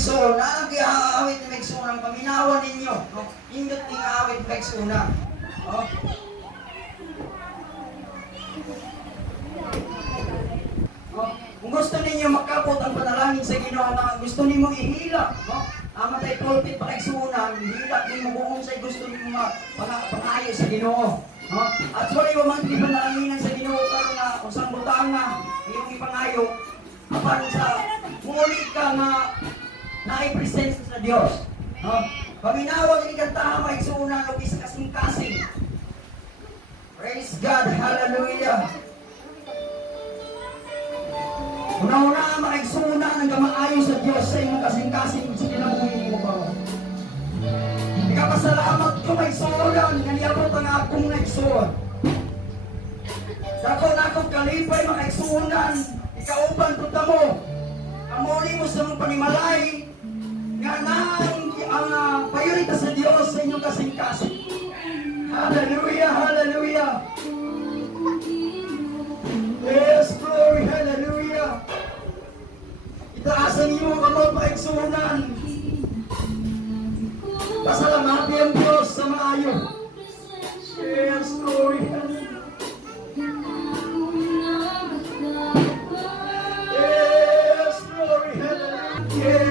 So, nag-aawit na magsunang paminawan ninyo. No? Indot ng aawit magsunang. No? No? Kung gusto ninyo makapot ang panalangin sa Ginoo na gusto ninyo ihilak, no? Amatay pulpit pa magsunang, hilak ninyo buong sa gusto ninyo pangayo sa Ginoo. No? At sorry mo man panalangin sa Ginoo karon nga usang butanga iyong ipangayo apan sa muli ka nga na-presence sa Dios. No? Paminawag ni kantahan maigsunan o isa kasing-kasing. Praise God, hallelujah. Una-una maigsunan ang gamaayo sa Dios sa inyong kasing-kasing sa kinabuhi mo ba? Ikapasalamat ko maigsunan kaniyabot ang akong naigsunan. Dako na akong kalipay maigsunan ikauban punta mo. Amuli mo sa mong panimalay nga ang payorita sa Diyos sa inyong kasing-kasing. Hallelujah, hallelujah. Yes, glory, hallelujah. Itaasan niyo kamot maigsunan. Pasalamati ang Diyos sa maayo. Yes, glory, hallelujah. Yes, glory, hallelujah.